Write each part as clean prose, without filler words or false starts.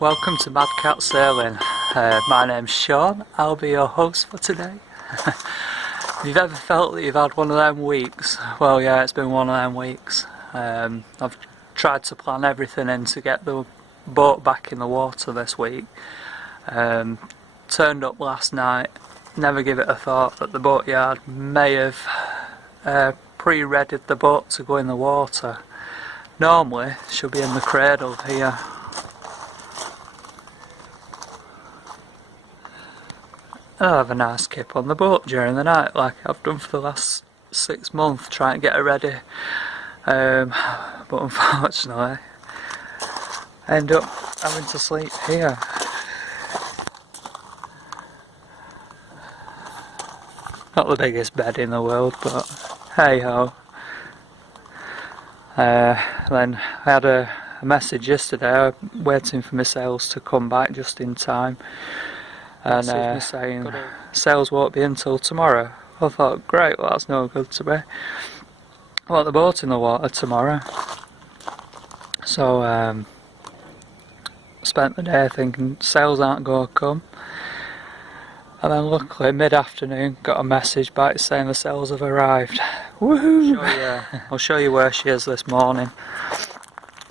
welcome to Madcat Sailing. My name's Shaun, I'll be your host for today. If you've ever felt that you've had one of them weeks, well yeah, it's been one of them weeks. I've tried to plan everything in to get the boat back in the water this week. Turned up last night, never give it a thought that the boatyard may have pre-readied the boat to go in the water. Normally, she'll be in the cradle here. I'll have a nice kip on the boat during the night like I've done for the last 6 months, trying to get her ready. But unfortunately, I end up having to sleep here. Not the biggest bed in the world, but hey ho. Then I had a message yesterday waiting for my sails to come back just in time, and me saying sails won't be until tomorrow. I thought, great, well that's no good to me. I want the boat in the water tomorrow. So spent the day thinking sails aren't going to come, and then luckily mid-afternoon got a message back saying the sails have arrived. Woohoo! I'll show you where she is this morning.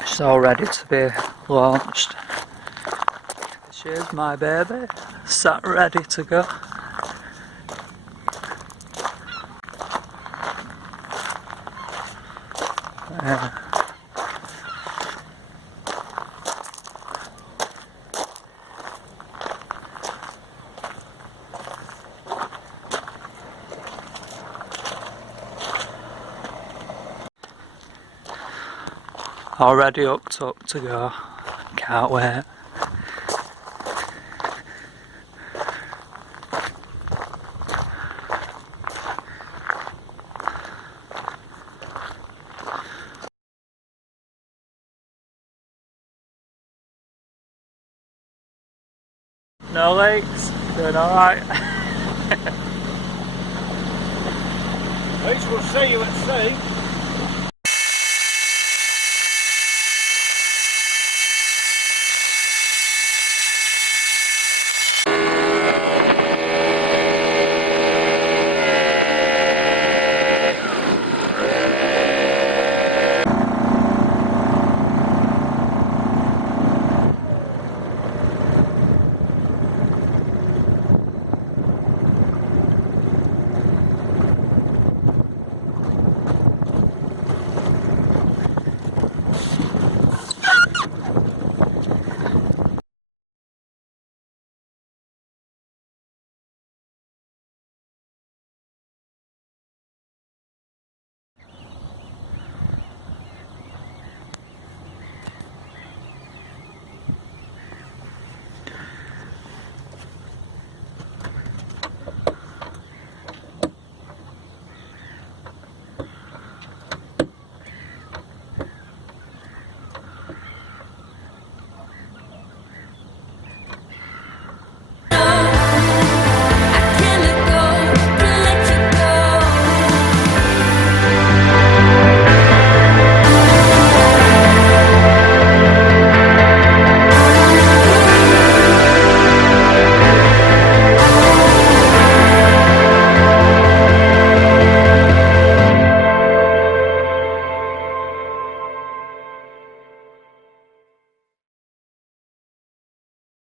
She's all ready to be launched. She is, my baby, sat ready to go. Already hooked up to go, can't wait. No leaks, doing alright. At least we'll see you at sea.